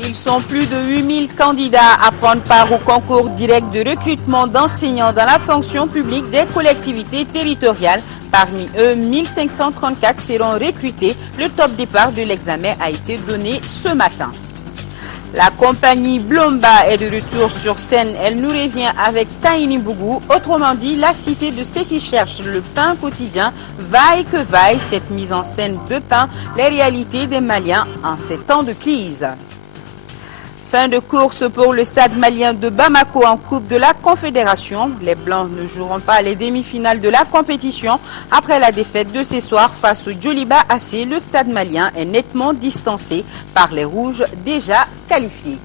Ils sont plus de 8000 candidats à prendre part au concours direct de recrutement d'enseignants dans la fonction publique des collectivités territoriales. Parmi eux, 1534 seront recrutés. Le top départ de l'examen a été donné ce matin. La compagnie Blomba est de retour sur scène. Elle nous revient avec Taïni Bougou. Autrement dit, la cité de ceux qui cherchent le pain quotidien. Vaille que vaille, cette mise en scène de pain, les réalités des Maliens en ces temps de crise. Fin de course pour le stade malien de Bamako en Coupe de la Confédération. Les Blancs ne joueront pas les demi-finales de la compétition. Après la défaite de ce soir face au Djoliba AC, le stade malien est nettement distancé par les Rouges déjà qualifiés.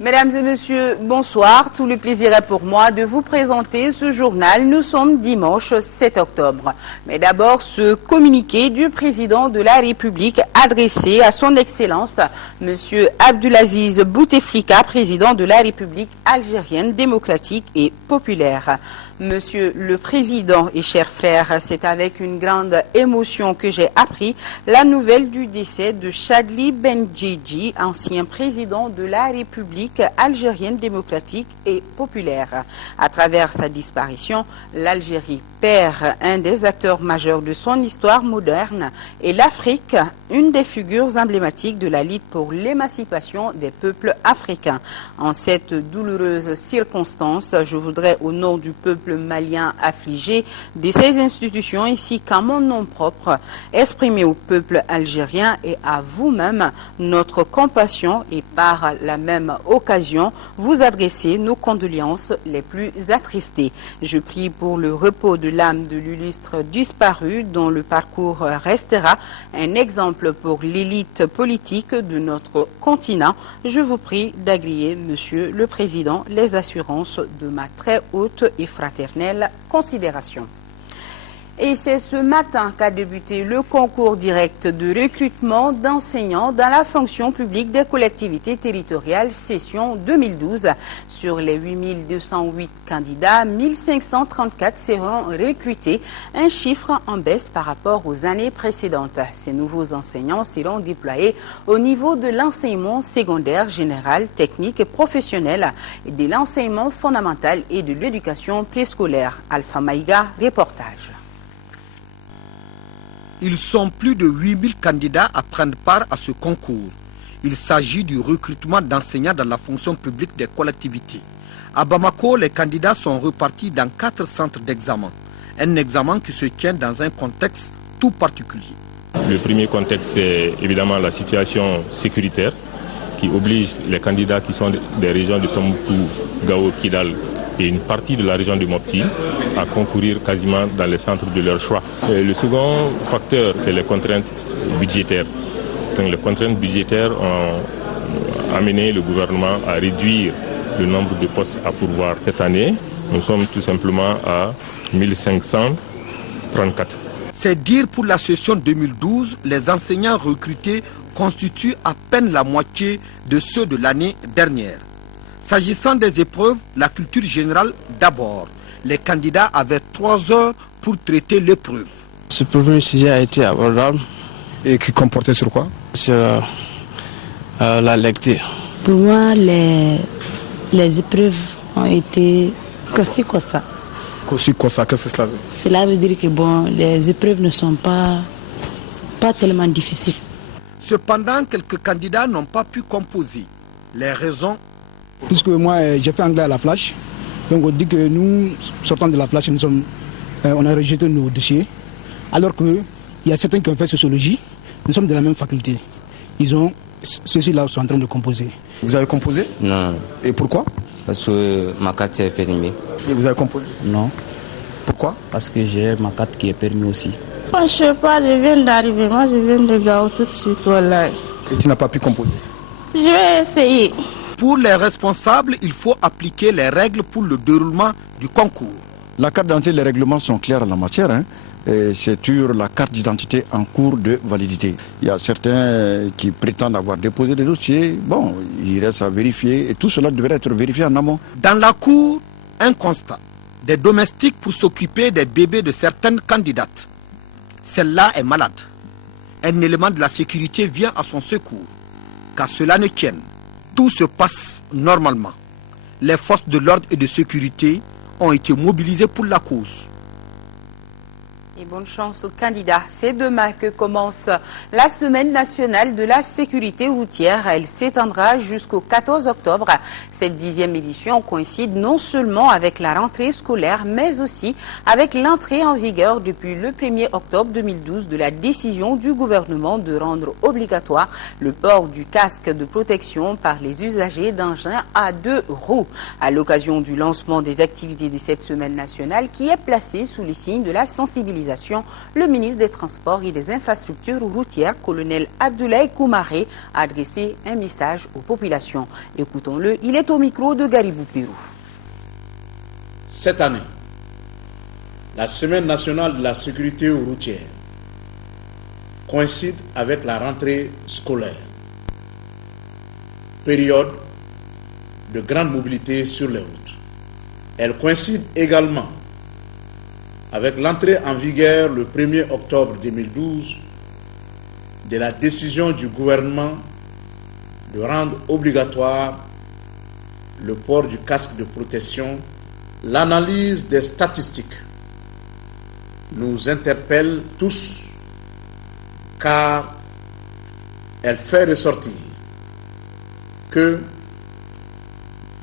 Mesdames et messieurs, bonsoir. Tout le plaisir est pour moi de vous présenter ce journal. Nous sommes dimanche 7 octobre. Mais d'abord, ce communiqué du président de la République adressé à son Excellence, M. Abdulaziz Bouteflika, président de la République algérienne démocratique et populaire. Monsieur le Président et chers frères, c'est avec une grande émotion que j'ai appris la nouvelle du décès de Chadli Bendjedji, ancien président de la République algérienne démocratique et populaire. À travers sa disparition, l'Algérie perd un des acteurs majeurs de son histoire moderne et l'Afrique, une des figures emblématiques de la lutte pour l'émancipation des peuples africains. En cette douloureuse circonstance, je voudrais, au nom du peuple malien affligé, de ces institutions ainsi qu'à mon nom propre, exprimer au peuple algérien et à vous-même notre compassion et par la même occasion vous adresser nos condoléances les plus attristées. Je prie pour le repos de l'âme de l'illustre disparu dont le parcours restera un exemple pour l'élite politique de notre continent. Je vous prie d'agréer, Monsieur le Président, les assurances de ma très haute et fraternelle considération. Et c'est ce matin qu'a débuté le concours direct de recrutement d'enseignants dans la fonction publique des collectivités territoriales session 2012. Sur les 8208 candidats, 1534 seront recrutés, un chiffre en baisse par rapport aux années précédentes. Ces nouveaux enseignants seront déployés au niveau de l'enseignement secondaire, général, technique et professionnel, et de l'enseignement fondamental et de l'éducation préscolaire. Alpha Maïga, reportage. Ils sont plus de 8000 candidats à prendre part à ce concours. Il s'agit du recrutement d'enseignants dans la fonction publique des collectivités. À Bamako, les candidats sont repartis dans 4 centres d'examen. Un examen qui se tient dans un contexte tout particulier. Le premier contexte, c'est évidemment la situation sécuritaire qui oblige les candidats qui sont des régions de Tombouctou, Gao, Kidal et une partie de la région de Mopti à concourir quasiment dans les centres de leur choix. Et le second facteur, c'est les contraintes budgétaires. Donc, les contraintes budgétaires ont amené le gouvernement à réduire le nombre de postes à pourvoir. Cette année, nous sommes tout simplement à 1534. C'est dire pour la session 2012, les enseignants recrutés constituent à peine la moitié de ceux de l'année dernière. S'agissant des épreuves, la culture générale d'abord. Les candidats avaient 3 heures pour traiter l'épreuve. Ce premier sujet a été abordable. Et qui comportait sur quoi? Sur la lecture. Pour moi, les épreuves ont été comme ça. Qu'est-ce que cela veut dire? Cela veut dire que les épreuves ne sont pas tellement difficiles. Cependant, quelques candidats n'ont pas pu composer. Les raisons? Puisque moi, j'ai fait anglais à la flash. Donc on dit que nous, sortant de la flash, on a rejeté nos dossiers. Alors qu'il y a certains qui ont fait sociologie. Nous sommes de la même faculté. Ceux-là sont en train de composer. Vous avez composé? Non. Et pourquoi? Parce que ma carte est périmée. Et vous avez composé? Non. Pourquoi? Parce que j'ai ma carte qui est permis aussi. Je ne sais pas, je viens d'arriver. Moi, je viens de Gao tout de suite. Voilà. Et tu n'as pas pu composer? Je vais essayer. Pour les responsables, il faut appliquer les règles pour le déroulement du concours. La carte d'identité, les règlements sont clairs en la matière. C'est sur la carte d'identité en cours de validité. Il y a certains qui prétendent avoir déposé des dossiers. Bon, il reste à vérifier et tout cela devrait être vérifié en amont. Dans la cour, un constat. des domestiques pour s'occuper des bébés de certaines candidates. Celle-là est malade. Un élément de la sécurité vient à son secours. Qu'à cela ne tienne, tout se passe normalement. Les forces de l'ordre et de sécurité ont été mobilisées pour la cause. Et bonne chance aux candidats. C'est demain que commence la semaine nationale de la sécurité routière. Elle s'étendra jusqu'au 14 octobre. Cette 10e édition coïncide non seulement avec la rentrée scolaire, mais aussi avec l'entrée en vigueur depuis le 1er octobre 2012 de la décision du gouvernement de rendre obligatoire le port du casque de protection par les usagers d'engins à 2 roues. À l'occasion du lancement des activités de cette semaine nationale qui est placée sous les signes de la sensibilisation, le ministre des Transports et des Infrastructures routières, colonel Abdoulaye Koumaré, a adressé un message aux populations. Écoutons-le, il est au micro de Garibou Pirou. Cette année, la Semaine nationale de la sécurité routière coïncide avec la rentrée scolaire, période de grande mobilité sur les routes. Elle coïncide également avec l'entrée en vigueur le 1er octobre 2012 de la décision du gouvernement de rendre obligatoire le port du casque de protection. L'analyse des statistiques nous interpelle tous car elle fait ressortir que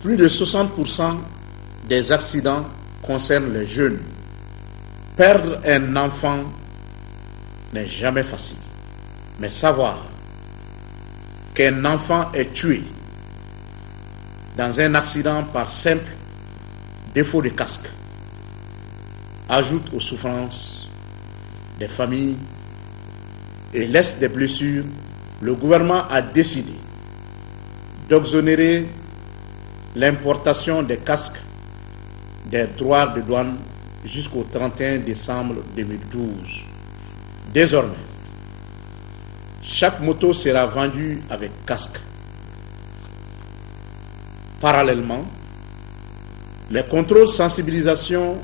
plus de 60% des accidents concernent les jeunes. Perdre un enfant n'est jamais facile, mais savoir qu'un enfant est tué dans un accident par simple défaut de casque ajoute aux souffrances des familles et laisse des blessures. Le gouvernement a décidé d'exonérer l'importation des casques des droits de douane jusqu'au 31 décembre 2012. Désormais, chaque moto sera vendue avec casque. Parallèlement, les contrôles sensibilisation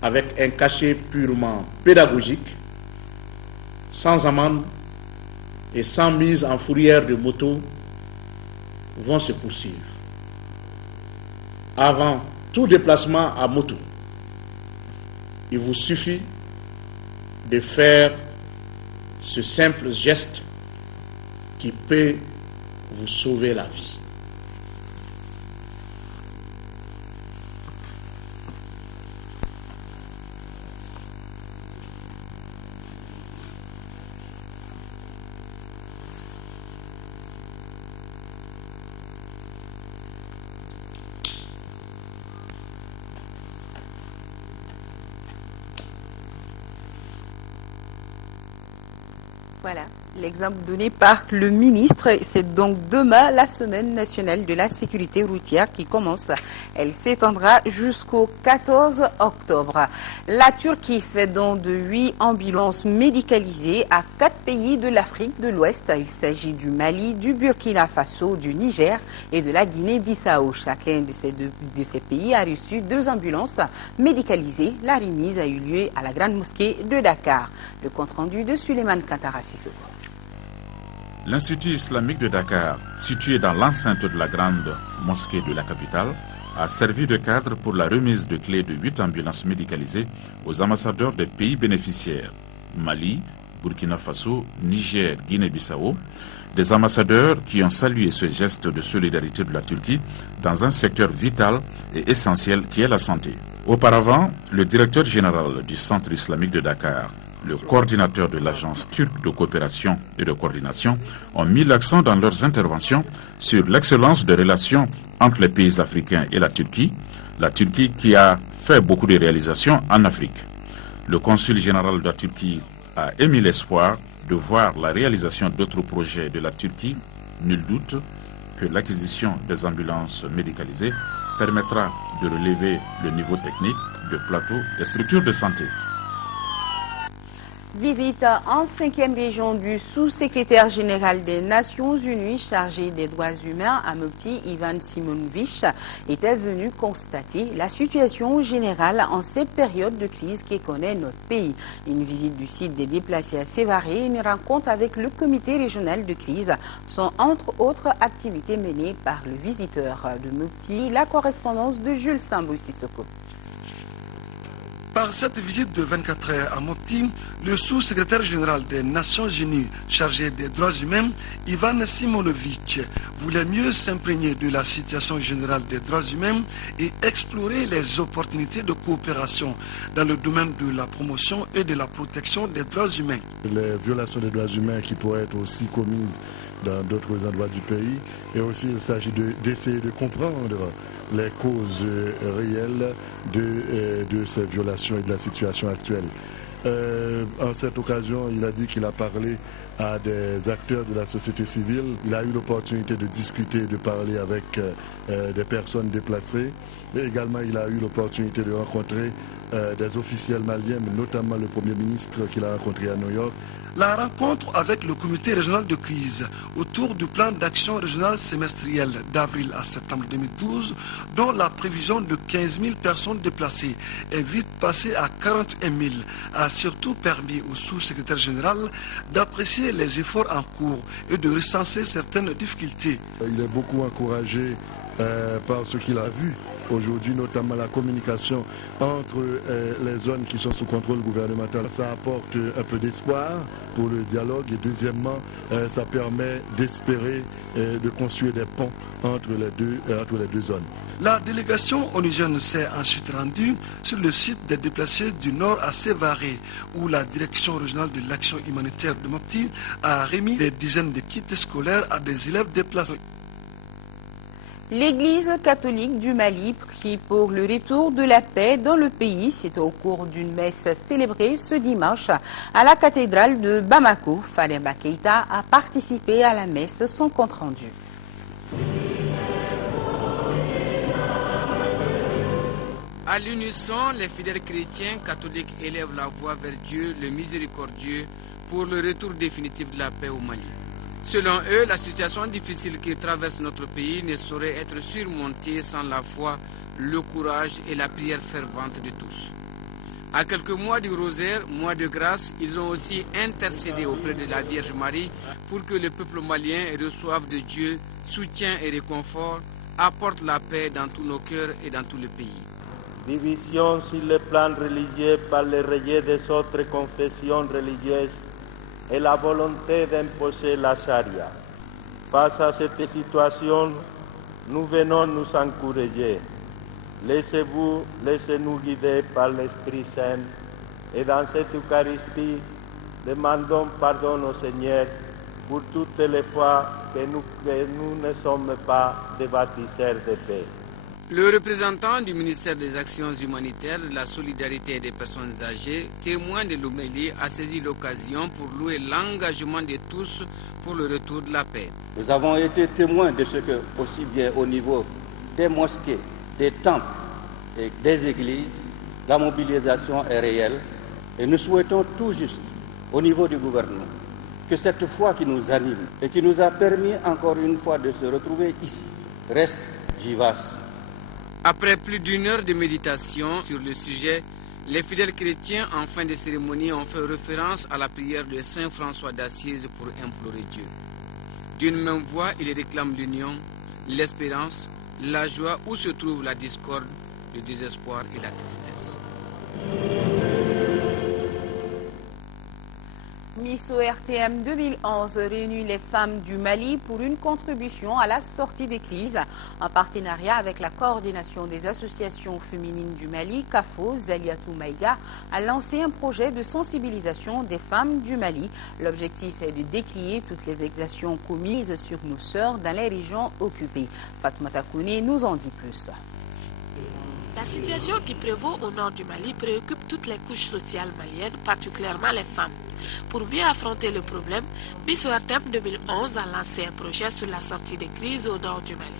avec un cachet purement pédagogique, sans amende et sans mise en fourrière de moto, vont se poursuivre. Avant tout déplacement à moto, il vous suffit de faire ce simple geste qui peut vous sauver la vie. Voilà, l'exemple donné par le ministre. C'est donc demain la semaine nationale de la sécurité routière qui commence. Elle s'étendra jusqu'au 14 octobre. La Turquie fait don de 8 ambulances médicalisées à 4 pays de l'Afrique de l'Ouest. Il s'agit du Mali, du Burkina Faso, du Niger et de la Guinée-Bissau. Chacun de ces pays a reçu 2 ambulances médicalisées. La remise a eu lieu à la Grande Mosquée de Dakar. Le compte-rendu de Suleiman Kantarassi. L'Institut islamique de Dakar, situé dans l'enceinte de la grande mosquée de la capitale, a servi de cadre pour la remise de clés de 8 ambulances médicalisées aux ambassadeurs des pays bénéficiaires, Mali, Burkina Faso, Niger, Guinée-Bissau, des ambassadeurs qui ont salué ce geste de solidarité de la Turquie dans un secteur vital et essentiel qui est la santé. Auparavant, le directeur général du Centre islamique de Dakar, le coordinateur de l'Agence turque de coopération et de coordination ont mis l'accent dans leurs interventions sur l'excellence des relations entre les pays africains et la Turquie qui a fait beaucoup de réalisations en Afrique. Le consul général de la Turquie a émis l'espoir de voir la réalisation d'autres projets de la Turquie. Nul doute que l'acquisition des ambulances médicalisées permettra de relever le niveau technique de plateau des structures de santé. Visite en 5e région du sous-secrétaire général des Nations Unies chargé des droits humains à Mopti, Ivan Simonovic, était venu constater la situation générale en cette période de crise qui connaît notre pays. Une visite du site des déplacés à Sévaré et une rencontre avec le comité régional de crise sont entre autres activités menées par le visiteur de Mopti, la correspondance de Jules Sambou-Sissoko. Par cette visite de 24 heures à Mopti, le sous-secrétaire général des Nations Unies chargé des droits humains, Ivan Simonovic, voulait mieux s'imprégner de la situation générale des droits humains et explorer les opportunités de coopération dans le domaine de la promotion et de la protection des droits humains. Les violations des droits humains qui pourraient être aussi commises dans d'autres endroits du pays, et aussi il s'agit d'essayer de comprendre les causes réelles de ces violations et de la situation actuelle. En cette occasion, il a dit qu'il a parlé à des acteurs de la société civile. Il a eu l'opportunité de discuter, de parler avec des personnes déplacées. Et également, il a eu l'opportunité de rencontrer des officiels maliens, notamment le Premier ministre qu'il a rencontré à New York. La rencontre avec le comité régional de crise autour du plan d'action régional semestriel d'avril à septembre 2012, dont la prévision de 15 000 personnes déplacées est vite passée à 41 000, a surtout permis au sous-secrétaire général d'apprécier les efforts en cours et de recenser certaines difficultés. Il est beaucoup encouragé par ce qu'il a vu aujourd'hui, notamment la communication entre les zones qui sont sous contrôle gouvernemental. Ça apporte un peu d'espoir pour le dialogue et deuxièmement, ça permet d'espérer de construire des ponts entre les deux zones. La délégation onusienne s'est ensuite rendue sur le site des déplacés du Nord à Sévaré, où la direction régionale de l'action humanitaire de Mopti a remis des dizaines de kits scolaires à des élèves déplacés. L'Église catholique du Mali prie pour le retour de la paix dans le pays. C'est au cours d'une messe célébrée ce dimanche à la cathédrale de Bamako. Falemba Keïta a participé à la messe, son compte rendu. À l'unisson, les fidèles chrétiens catholiques élèvent la voix vers Dieu, le miséricordieux, pour le retour définitif de la paix au Mali. Selon eux, la situation difficile qui traverse notre pays ne saurait être surmontée sans la foi, le courage et la prière fervente de tous. À quelques mois du rosaire, mois de grâce, ils ont aussi intercédé auprès de la Vierge Marie pour que le peuple malien reçoive de Dieu soutien et réconfort, apporte la paix dans tous nos cœurs et dans tout le pays. Division sur le plan religieux par les rejets des autres confessions religieuses et la volonté d'imposer la charia. Face à cette situation, nous venons nous encourager. Laissez-nous guider par l'Esprit Saint et dans cette Eucharistie, demandons pardon au Seigneur pour toutes les fois que nous ne sommes pas des bâtisseurs de paix. Le représentant du ministère des Actions humanitaires, de la solidarité et des personnes âgées, témoin de l'homélie, a saisi l'occasion pour louer l'engagement de tous pour le retour de la paix. Nous avons été témoins de ce que, aussi bien au niveau des mosquées, des temples et des églises, la mobilisation est réelle et nous souhaitons tout juste, au niveau du gouvernement, que cette foi qui nous anime et qui nous a permis encore une fois de se retrouver ici, reste vivace. Après plus d'une heure de méditation sur le sujet, les fidèles chrétiens en fin de cérémonie ont fait référence à la prière de Saint François d'Assise pour implorer Dieu. D'une même voix, ils réclament l'union, l'espérance, la joie où se trouve la discorde, le désespoir et la tristesse. Miss ORTM 2011 réunit les femmes du Mali pour une contribution à la sortie des crises. En partenariat avec la coordination des associations féminines du Mali, CAFO, Zaliatou Maïga a lancé un projet de sensibilisation des femmes du Mali. L'objectif est de décrier toutes les exactions commises sur nos sœurs dans les régions occupées. Fatoumata Kouné nous en dit plus. La situation qui prévaut au nord du Mali préoccupe toutes les couches sociales maliennes, particulièrement les femmes. Pour mieux affronter le problème, Miss ORTM 2011 a lancé un projet sur la sortie des crises au nord du Mali.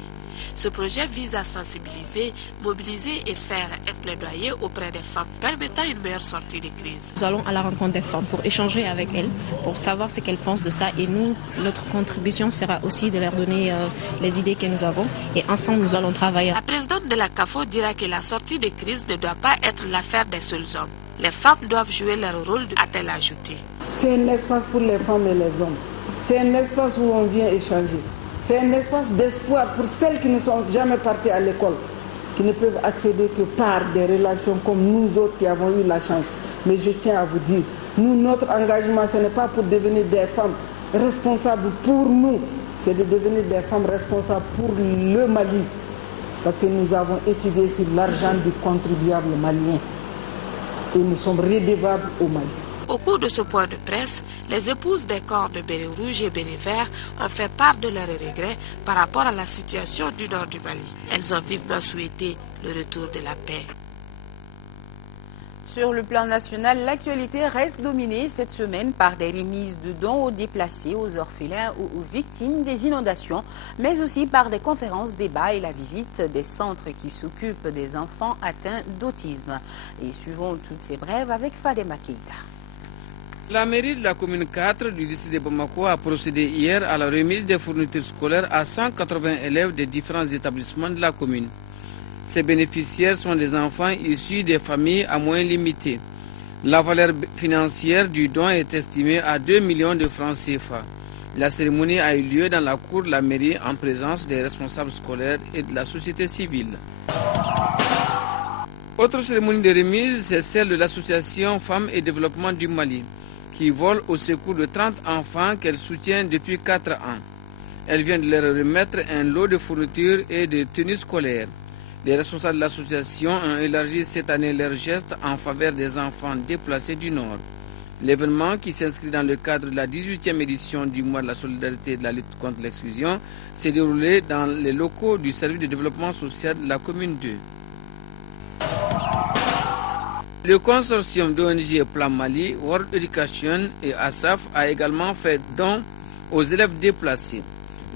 Ce projet vise à sensibiliser, mobiliser et faire un plaidoyer auprès des femmes permettant une meilleure sortie des crises. Nous allons à la rencontre des femmes pour échanger avec elles, pour savoir ce qu'elles pensent de ça. Et nous, notre contribution sera aussi de leur donner les idées que nous avons. Et ensemble, nous allons travailler. La présidente de la CAFO dira que la sortie des crises ne doit pas être l'affaire des seuls hommes. Les femmes doivent jouer leur rôle, a-t-elle ajouté. C'est un espace pour les femmes et les hommes. C'est un espace où on vient échanger. C'est un espace d'espoir pour celles qui ne sont jamais parties à l'école, qui ne peuvent accéder que par des relations comme nous autres qui avons eu la chance. Mais je tiens à vous dire, nous, notre engagement, ce n'est pas pour devenir des femmes responsables pour nous, c'est de devenir des femmes responsables pour le Mali. Parce que nous avons étudié sur l'argent du contribuable malien. Et nous sommes redevables au Mali. Au cours de ce point de presse, les épouses des corps de béret rouge et béret vert ont fait part de leurs regrets par rapport à la situation du nord du Mali. Elles ont vivement souhaité le retour de la paix. Sur le plan national, l'actualité reste dominée cette semaine par des remises de dons aux déplacés, aux orphelins ou aux victimes des inondations, mais aussi par des conférences, débats et la visite des centres qui s'occupent des enfants atteints d'autisme. Et suivons toutes ces brèves avec Fadema Keïta. La mairie de la commune 4 du district de Bamako a procédé hier à la remise des fournitures scolaires à 180 élèves des différents établissements de la commune. Ces bénéficiaires sont des enfants issus des familles à moyens limités. La valeur financière du don est estimée à 2 millions de francs CFA. La cérémonie a eu lieu dans la cour de la mairie en présence des responsables scolaires et de la société civile. Autre cérémonie de remise, c'est celle de l'association Femmes et Développement du Mali, qui vole au secours de 30 enfants qu'elle soutient depuis 4 ans. Elle vient de leur remettre un lot de fournitures et de tenues scolaires. Les responsables de l'association ont élargi cette année leurs gestes en faveur des enfants déplacés du Nord. L'événement, qui s'inscrit dans le cadre de la 18e édition du mois de la solidarité et de la lutte contre l'exclusion, s'est déroulé dans les locaux du service de développement social de la commune 2. Le consortium d'ONG Plan Mali, World Education et ASAF a également fait don aux élèves déplacés.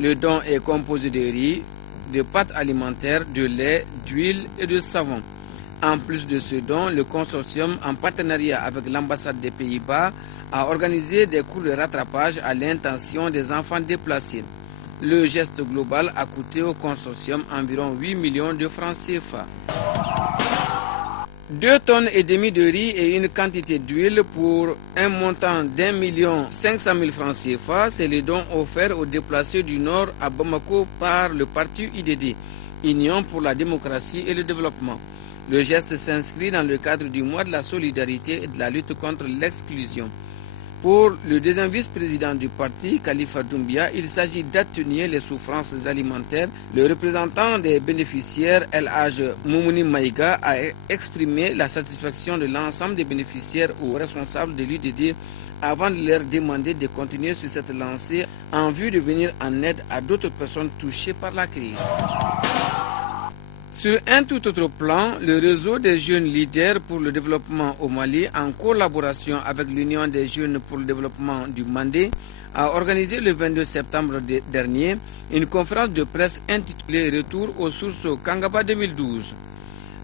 Le don est composé de riz, de pâtes alimentaires, de lait, d'huile et de savon. En plus de ce don, le consortium, en partenariat avec l'ambassade des Pays-Bas, a organisé des cours de rattrapage à l'intention des enfants déplacés. Le geste global a coûté au consortium environ 8 millions de francs CFA. 2,5 tonnes de riz et une quantité d'huile pour un montant d'1 500 000 francs CFA, c'est le don offert aux déplacés du Nord à Bamako par le parti UDD, Union pour la démocratie et le développement. Le geste s'inscrit dans le cadre du mois de la solidarité et de la lutte contre l'exclusion. Pour le deuxième vice-président du parti, Khalifa Doumbia, il s'agit d'atténuer les souffrances alimentaires. Le représentant des bénéficiaires, El Hadj Moumouni Maïga, a exprimé la satisfaction de l'ensemble des bénéficiaires aux responsables de l'UDD avant de leur demander de continuer sur cette lancée en vue de venir en aide à d'autres personnes touchées par la crise. Sur un tout autre plan, le réseau des jeunes leaders pour le développement au Mali, en collaboration avec l'Union des jeunes pour le développement du Mandé, a organisé le 22 septembre dernier une conférence de presse intitulée « Retour aux sources Kangaba 2012 ».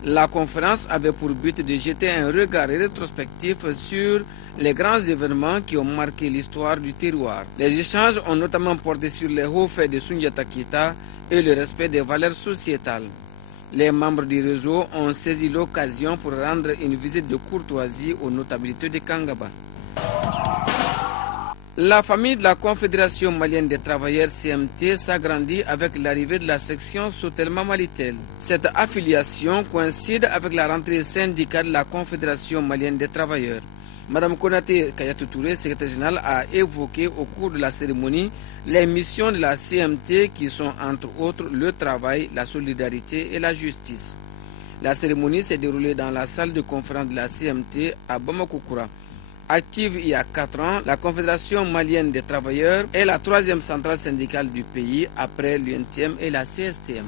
La conférence avait pour but de jeter un regard rétrospectif sur les grands événements qui ont marqué l'histoire du terroir. Les échanges ont notamment porté sur les hauts faits de Soundiata Keïta et le respect des valeurs sociétales. Les membres du réseau ont saisi l'occasion pour rendre une visite de courtoisie aux notabilités de Kangaba. La famille de la Confédération malienne des travailleurs CMT s'agrandit avec l'arrivée de la section Sotelma Malitel. Cette affiliation coïncide avec la rentrée syndicale de la Confédération malienne des travailleurs. Madame Konaté Kayatou Touré, secrétaire générale, a évoqué au cours de la cérémonie les missions de la CMT qui sont entre autres le travail, la solidarité et la justice. La cérémonie s'est déroulée dans la salle de conférence de la CMT à Bamako-Koura. Active il y a 4 ans, la Confédération malienne des travailleurs est la 3e centrale syndicale du pays après l'UNTM et la CSTM.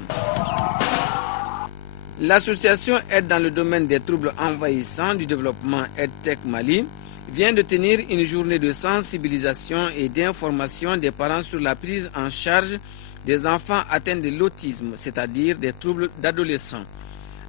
L'association Aide dans le domaine des troubles envahissants du développement EdTech Mali vient de tenir une journée de sensibilisation et d'information des parents sur la prise en charge des enfants atteints de l'autisme, c'est-à-dire des troubles d'adolescents.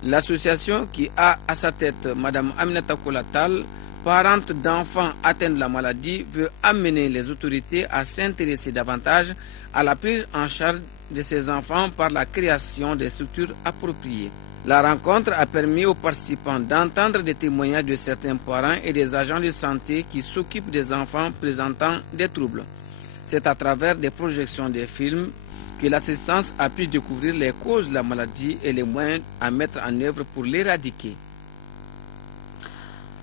L'association qui a à sa tête Mme Aminata Kolatal, parente d'enfants atteints de la maladie, veut amener les autorités à s'intéresser davantage à la prise en charge de ces enfants par la création des structures appropriées. La rencontre a permis aux participants d'entendre des témoignages de certains parents et des agents de santé qui s'occupent des enfants présentant des troubles. C'est à travers des projections de films que l'assistance a pu découvrir les causes de la maladie et les moyens à mettre en œuvre pour l'éradiquer.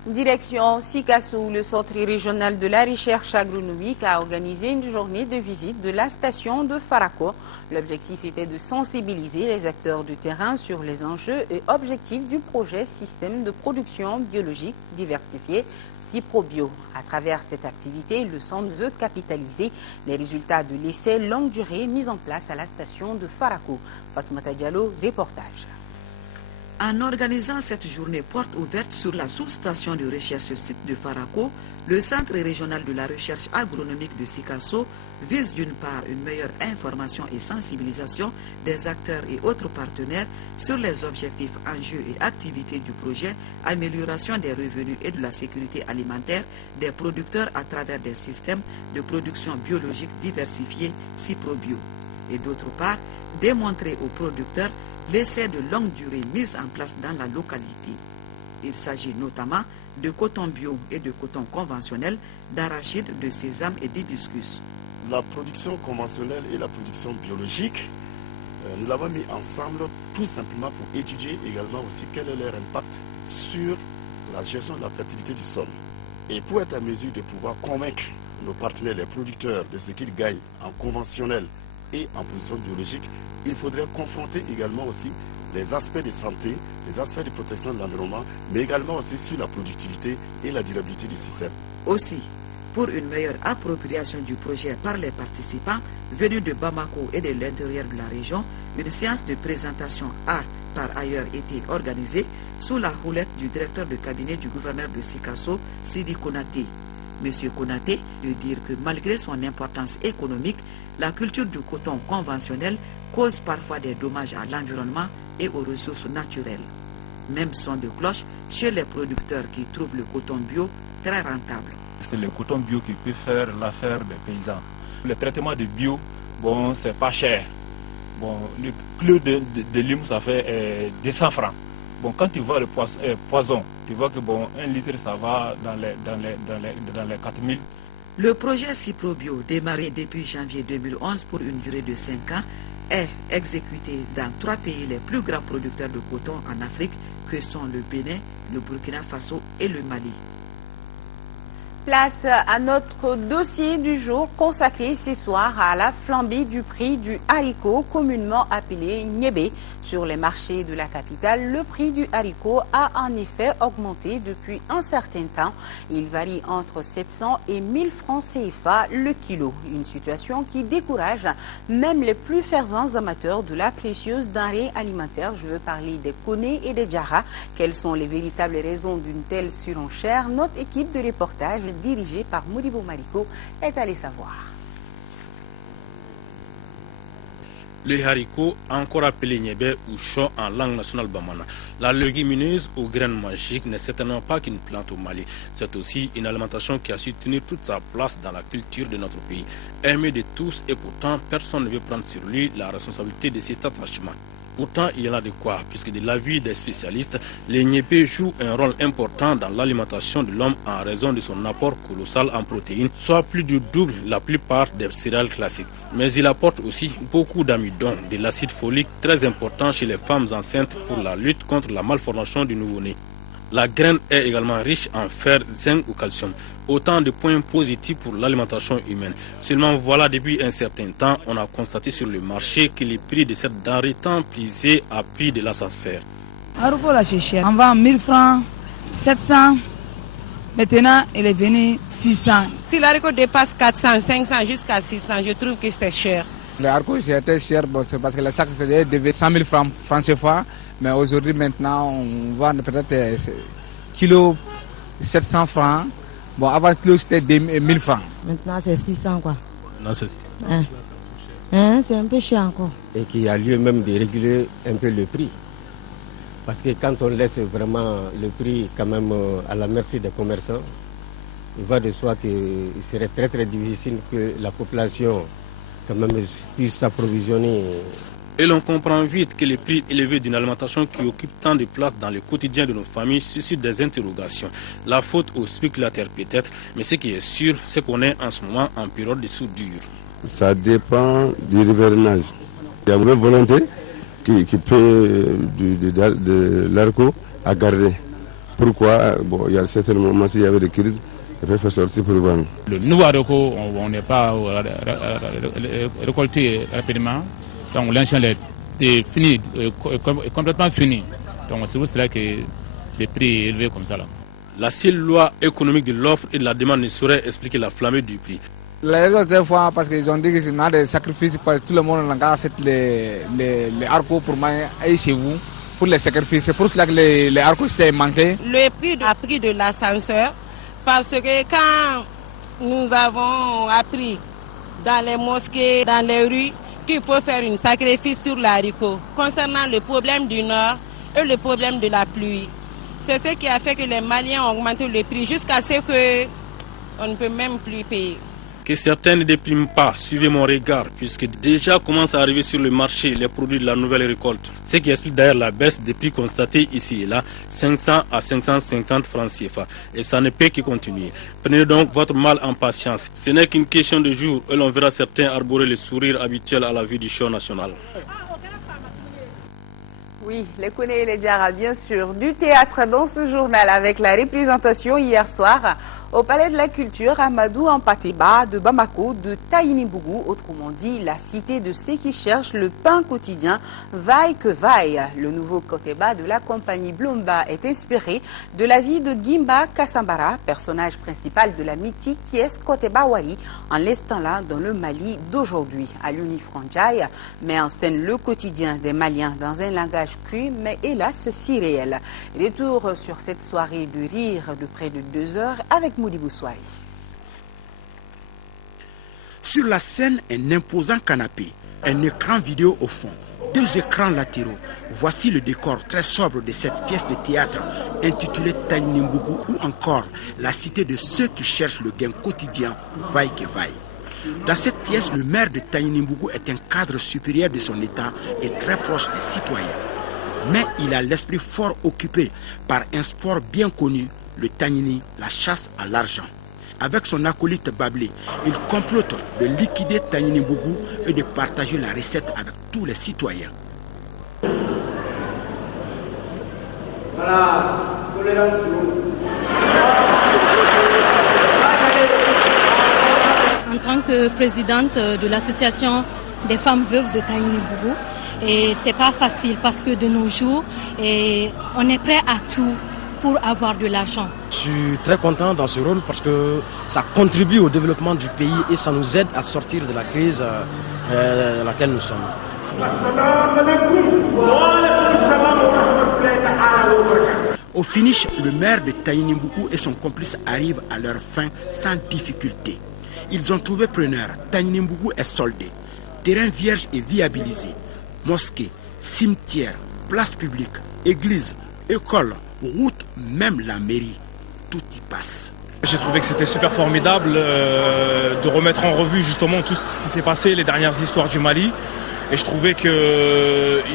Direction Sikasso, le Centre régional de la recherche agronomique a organisé une journée de visite de la station de Farako. L'objectif était de sensibiliser les acteurs du terrain sur les enjeux et objectifs du projet Système de production biologique diversifié CIPROBio. À travers cette activité, le centre veut capitaliser les résultats de l'essai longue durée mis en place à la station de Farako. Fatoumata Diallo, reportage. En organisant cette journée porte ouverte sur la sous-station de recherche site de Farako, le Centre régional de la recherche agronomique de Sikasso vise d'une part une meilleure information et sensibilisation des acteurs et autres partenaires sur les objectifs, enjeux et activités du projet, amélioration des revenus et de la sécurité alimentaire des producteurs à travers des systèmes de production biologique diversifiés CIPROBio. Et d'autre part, démontrer aux producteurs l'essai de longue durée mis en place dans la localité. Il s'agit notamment de coton bio et de coton conventionnel, d'arachide, de sésame et d'hibiscus. La production conventionnelle et la production biologique, nous l'avons mis ensemble tout simplement pour étudier également aussi quel est leur impact sur la gestion de la fertilité du sol. Et pour être à mesure de pouvoir convaincre nos partenaires, les producteurs, de ce qu'ils gagnent en conventionnel et en production biologique, il faudrait confronter également aussi les aspects de santé, les aspects de protection de l'environnement, mais également aussi sur la productivité et la durabilité du système. Aussi, pour une meilleure appropriation du projet par les participants venus de Bamako et de l'intérieur de la région, une séance de présentation a par ailleurs été organisée sous la houlette du directeur de cabinet du gouverneur de Sikasso, Sidi Konaté. Monsieur Konaté de dire que malgré son importance économique, la culture du coton conventionnel cause parfois des dommages à l'environnement et aux ressources naturelles. Même son de cloche chez les producteurs qui trouvent le coton bio très rentable. C'est le coton bio qui peut faire l'affaire des paysans. Le traitement de bio, bon, c'est pas cher. Bon, le kilo de lime, ça fait 200 francs. Bon, quand tu vois le poison, tu vois que bon, 1 litre, ça va dans les 4000. Le projet CIPROBio, démarré depuis janvier 2011 pour une durée de 5 ans, est exécuté dans 3 pays les plus grands producteurs de coton en Afrique, que sont le Bénin, le Burkina Faso et le Mali. Place à notre dossier du jour consacré ce soir à la flambée du prix du haricot, communément appelé niébé. Sur les marchés de la capitale, le prix du haricot a en effet augmenté depuis un certain temps. Il varie entre 700 et 1000 francs CFA le kilo. Une situation qui décourage même les plus fervents amateurs de la précieuse denrée alimentaire. Je veux parler des Koné et des Djara. Quelles sont les véritables raisons d'une telle surenchère? Notre équipe de reportage dirigé par Modibo Mariko est allé savoir. Le haricot, encore appelé niébé ou chou en langue nationale bamana. La légumineuse aux graines magiques n'est certainement pas qu'une plante au Mali. C'est aussi une alimentation qui a su tenir toute sa place dans la culture de notre pays. Aimé de tous et pourtant personne ne veut prendre sur lui la responsabilité de cet attachement. Pourtant, il y en a de quoi, puisque de l'avis des spécialistes, les niébés jouent un rôle important dans l'alimentation de l'homme en raison de son apport colossal en protéines, soit plus du double la plupart des céréales classiques. Mais il apporte aussi beaucoup d'amidon, de l'acide folique très important chez les femmes enceintes pour la lutte contre la malformation du nouveau-né. La graine est également riche en fer, zinc ou calcium. Autant de points positifs pour l'alimentation humaine. Seulement voilà, depuis un certain temps, on a constaté sur le marché que les prix de cette denrée tant prisée a pris de l'ascenseur. Haricot là c'est cher. On vend 1000 francs, 700. Maintenant, il est venu 600. Si l'haricot dépasse 400, 500 jusqu'à 600, je trouve que c'est cher. Le haricot c'était cher, bon, c'est parce que le sac devait 100 000 francs CFA. Mais aujourd'hui, maintenant, on vend peut-être kilo 700 francs. Bon, avant, kilo, c'était 1000 francs. Maintenant, c'est 600, quoi. Non, c'est 600. Hein? C'est un peu cher encore. Et qui a lieu même de réguler un peu le prix. Parce que quand on laisse vraiment le prix quand même à la merci des commerçants, il va de soi qu'il serait très très difficile que la population quand même puisse s'approvisionner. Et l'on comprend vite que les prix élevés d'une alimentation qui occupe tant de place dans le quotidien de nos familles suscitent des interrogations. La faute aux spéculateurs peut-être, mais ce qui est sûr, c'est qu'on est en ce moment en période de soudure. Ça dépend du hivernage. Il y a une mauvaise volonté qui peut de l'ARCO à garder. Pourquoi? Bon, il y a certains moments, s'il y avait des crises, il peut faire sortir pour vendre. Le nouveau ARCO, on n'est pas récolté rapidement. Donc l'enchaîne est fini, complètement fini. Donc c'est pour cela que les prix est élevé comme ça là. La seule loi économique de l'offre et de la demande ne saurait expliquer la flambée du prix. Les autres fois, parce qu'ils ont dit que c'est des sacrifices, tout le monde achète les arcos pour aller chez vous, pour les sacrifices. C'est pour cela que les arcos étaient manqués. Le prix a pris de l'ascenseur, parce que quand nous avons appris dans les mosquées, dans les rues, qu'il faut faire un sacrifice sur l'haricot. Concernant le problème du Nord et le problème de la pluie, c'est ce qui a fait que les Maliens ont augmenté le prix jusqu'à ce qu'on ne peut même plus payer. Que certains ne dépriment pas, suivez mon regard, puisque déjà commencent à arriver sur le marché les produits de la nouvelle récolte. Ce qui explique d'ailleurs la baisse des prix constatée ici et là, 500 à 550 francs CFA. Et ça ne peut que continuer. Prenez donc votre mal en patience. Ce n'est qu'une question de jour et l'on verra certains arborer le sourire habituel à la vue du show national. Oui, les Koné et les Diarra, bien sûr, du théâtre dans ce journal avec la représentation hier soir au Palais de la Culture Amadou Ampateba de Bamako, de Taïnibougou, autrement dit la cité de ceux qui cherchent le pain quotidien, vaille que vaille. Le nouveau Koteba de la compagnie Blomba est inspiré de la vie de Gimba Kassambara, personnage principal de la mythique pièce Koteba Wari, en l'instant là dans le Mali d'aujourd'hui. Aliouni Franjaï met en scène le quotidien des Maliens dans un langage cru, mais hélas si réel. Retour sur cette soirée de rire de près de 2 heures avec Moudi Boussouari. Sur la scène, un imposant canapé, un écran vidéo au fond, 2 écrans latéraux. Voici le décor très sobre de cette pièce de théâtre intitulée Taïnibougou, ou encore la cité de ceux qui cherchent le gain quotidien, vaille que vaille. Dans cette pièce, le maire de Taïnibougou est un cadre supérieur de son État et très proche des citoyens. Mais il a l'esprit fort occupé par un sport bien connu, le Tanini, la chasse à l'argent. Avec son acolyte Bablé, il complote de liquider Taïnibougou et de partager la recette avec tous les citoyens. Voilà, en tant que présidente de l'association des femmes veuves de Taïnibougou, et c'est pas facile parce que de nos jours, on est prêt à tout pour avoir de l'argent. Je suis très content dans ce rôle parce que ça contribue au développement du pays et ça nous aide à sortir de la crise dans laquelle nous sommes. Au finish, le maire de Taïnibougou et son complice arrivent à leur fin sans difficulté. Ils ont trouvé preneur, Taïnibougou est soldé, terrain vierge est viabilisé, mosquée, cimetière, place publique, église, école, route, même la mairie, tout y passe. J'ai trouvé que c'était super formidable de remettre en revue justement tout ce qui s'est passé, les dernières histoires du Mali. Et je trouvais qu'il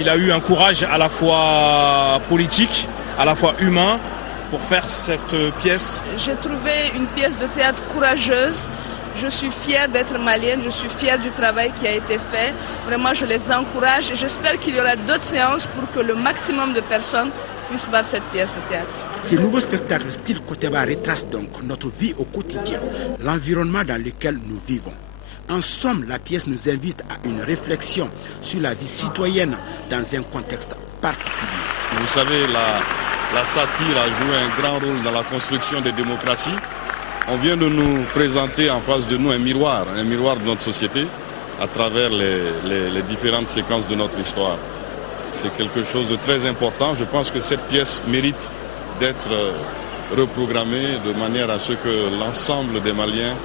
a eu un courage à la fois politique, à la fois humain, pour faire cette pièce. J'ai trouvé une pièce de théâtre courageuse. Je suis fière d'être malienne, je suis fière du travail qui a été fait. Vraiment, je les encourage et j'espère qu'il y aura d'autres séances pour que le maximum de personnes puissent voir cette pièce de théâtre. Ce nouveau spectacle style Koteba retrace donc notre vie au quotidien, l'environnement dans lequel nous vivons. En somme, la pièce nous invite à une réflexion sur la vie citoyenne dans un contexte particulier. Vous savez, la satire a joué un grand rôle dans la construction des démocraties. On vient de nous présenter en face de nous un miroir de notre société à travers les différentes séquences de notre histoire. C'est quelque chose de très important. Je pense que cette pièce mérite d'être reprogrammée de manière à ce que l'ensemble des Maliens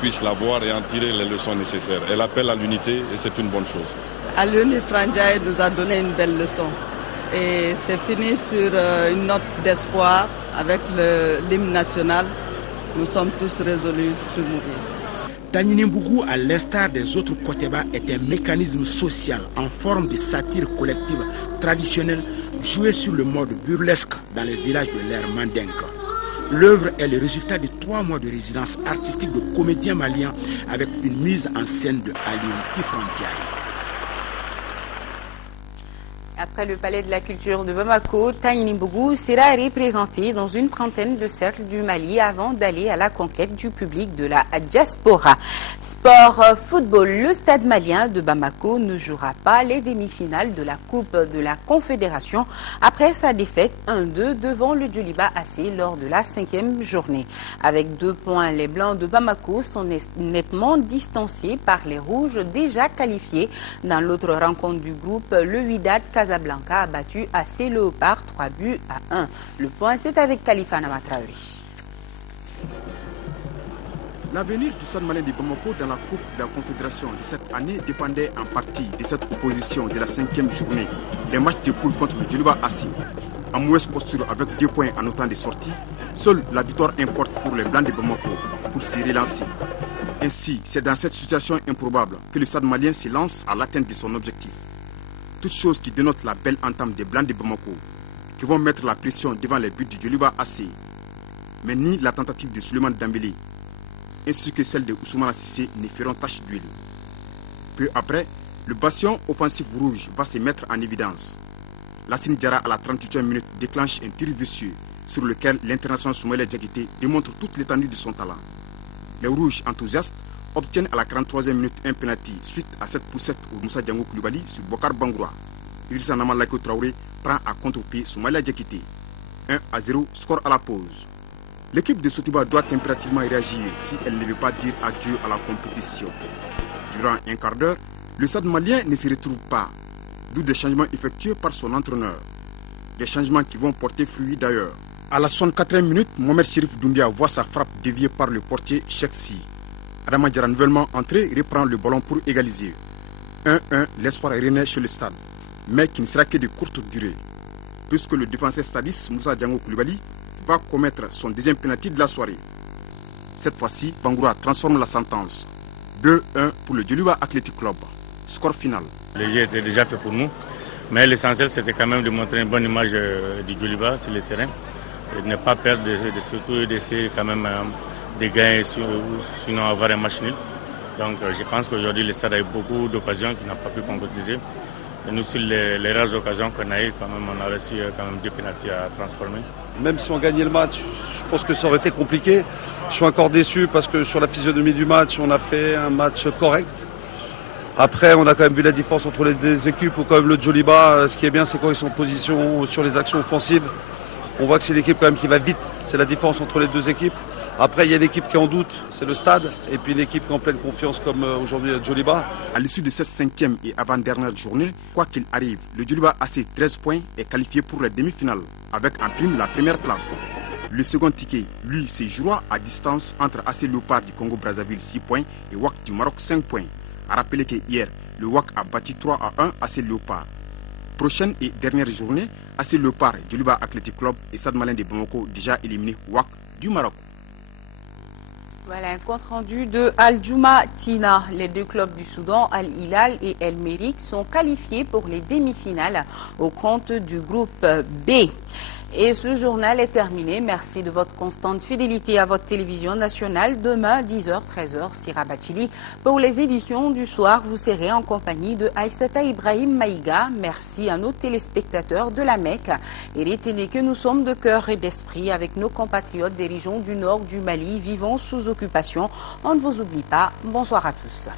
puissent la voir et en tirer les leçons nécessaires. Elle appelle à l'unité et c'est une bonne chose. Aliou Frangay nous a donné une belle leçon. Et c'est fini sur une note d'espoir avec l'hymne national. Nous sommes tous résolus de mourir. Tagni Mbougou, à l'instar des autres Koteba, est un mécanisme social en forme de satire collective traditionnelle jouée sur le mode burlesque dans les villages de l'ère Mandingue. L'œuvre est le résultat de 3 mois de résidence artistique de comédiens maliens avec une mise en scène de Aliou Ifrandiaï. Après le palais de la culture de Bamako, Tagni Mbougou sera représenté dans une trentaine de cercles du Mali avant d'aller à la conquête du public de la diaspora. Sport football, le stade malien de Bamako ne jouera pas les demi-finales de la Coupe de la Confédération après sa défaite 1-2 devant le Djoliba AC lors de la 5e journée. Avec 2 points, les Blancs de Bamako sont nettement distancés par les Rouges déjà qualifiés. Dans l'autre rencontre du groupe, le Wydad Casablanca a battu AC Léopard 3-1. Le point, c'est avec Khalifa Namatraoui. L'avenir du Stade malien de Bamako dans la Coupe de la Confédération de cette année dépendait en partie de cette opposition de la 5e journée des matchs de poule contre le Djoliba AC. En mauvaise posture avec 2 points en autant de sorties, seule la victoire importe pour les Blancs de Bamako pour se relancer. Ainsi, c'est dans cette situation improbable que le Stade malien se lance à l'atteinte de son objectif. Toute chose qui dénote la belle entame des Blancs de Bamako, qui vont mettre la pression devant les buts du Djoliba AC. Mais ni la tentative de Souleymane Dembélé, ainsi que celle de Ousmane Cissé ne feront tache d'huile. Peu après, le bastion offensif rouge va se mettre en évidence. Lassine Diarra à la 38e minute déclenche un tir vicieux sur lequel l'international Soumaïla Diakité démontre toute l'étendue de son talent. Les rouges enthousiastes obtiennent à la 43e minute un penalty suite à cette poussette au Moussa Diango Koulibaly sur Bokar Bangoura. Idrissa Namalako Traoré prend à contre-pied Soumaïla Diakité. 1-0, score à la pause. L'équipe de Sotiba doit impérativement réagir si elle ne veut pas dire adieu à la compétition. Durant un quart d'heure, le Stade malien ne se retrouve pas, d'où des changements effectués par son entraîneur. Des changements qui vont porter fruit d'ailleurs. À la 64e minute, Mohamed Chérif Doumbia voit sa frappe déviée par le portier Cheksi. Adama Diarra, nouvellement entré, reprend le ballon pour égaliser. 1-1, l'espoir renaît chez le Stade, mais qui ne sera que de courte durée, puisque le défenseur stadiste Moussa Diango Koulibaly va commettre son deuxième penalty de la soirée. Cette fois-ci, Bangoura transforme la sentence. 2-1 pour le Djoliba Athletic Club. Score final. Le jeu était déjà fait pour nous, mais l'essentiel c'était quand même de montrer une bonne image du Djoliba sur le terrain et de ne pas perdre, surtout d'essayer quand même de gagner, sinon avoir un match nul. Donc je pense qu'aujourd'hui le Stade a eu beaucoup d'occasions qu'il n'a pas pu concrétiser. Et nous, sur les rares occasions qu'on a eues, quand même, on a réussi quand même 2 pénaltys à transformer. Même si on gagnait le match, je pense que ça aurait été compliqué. Je suis encore déçu parce que sur la physionomie du match, on a fait un match correct. Après, on a quand même vu la différence entre les deux équipes, ou quand même le Djoliba, ce qui est bien, c'est quand ils sont en position sur les actions offensives. On voit que c'est une équipe quand même qui va vite, c'est la différence entre les deux équipes. Après, il y a une équipe qui est en doute, c'est le Stade, et puis une équipe qui est en pleine confiance comme aujourd'hui le Djoliba. À l'issue de cette 5e et avant-dernière journée, quoi qu'il arrive, le Djoliba a ses 13 points est qualifié pour la demi-finale, avec en prime la première place. Le second ticket, lui, se jouera à distance entre AC Léopard du Congo-Brazzaville 6 points et WAC du Maroc 5 points. A rappeler que hier, le WAC a battu 3-1 AC Léopard. Prochaine et dernière journée, AC Léopard, Djoliba Athletic Club et Stade malien de Bamako déjà éliminé WAC du Maroc. Voilà un compte rendu de Al-Juma Tina. Les 2 clubs du Soudan, Al-Hilal et El Merik, sont qualifiés pour les demi-finales au compte du groupe B. Et ce journal est terminé. Merci de votre constante fidélité à votre télévision nationale. Demain, 10h, 13h, Sira Bachili. Pour les éditions du soir, vous serez en compagnie de Aïssata Ibrahim Maïga. Merci à nos téléspectateurs de la Mecque. Et retenez que nous sommes de cœur et d'esprit avec nos compatriotes des régions du nord du Mali vivant sous occupation. On ne vous oublie pas. Bonsoir à tous.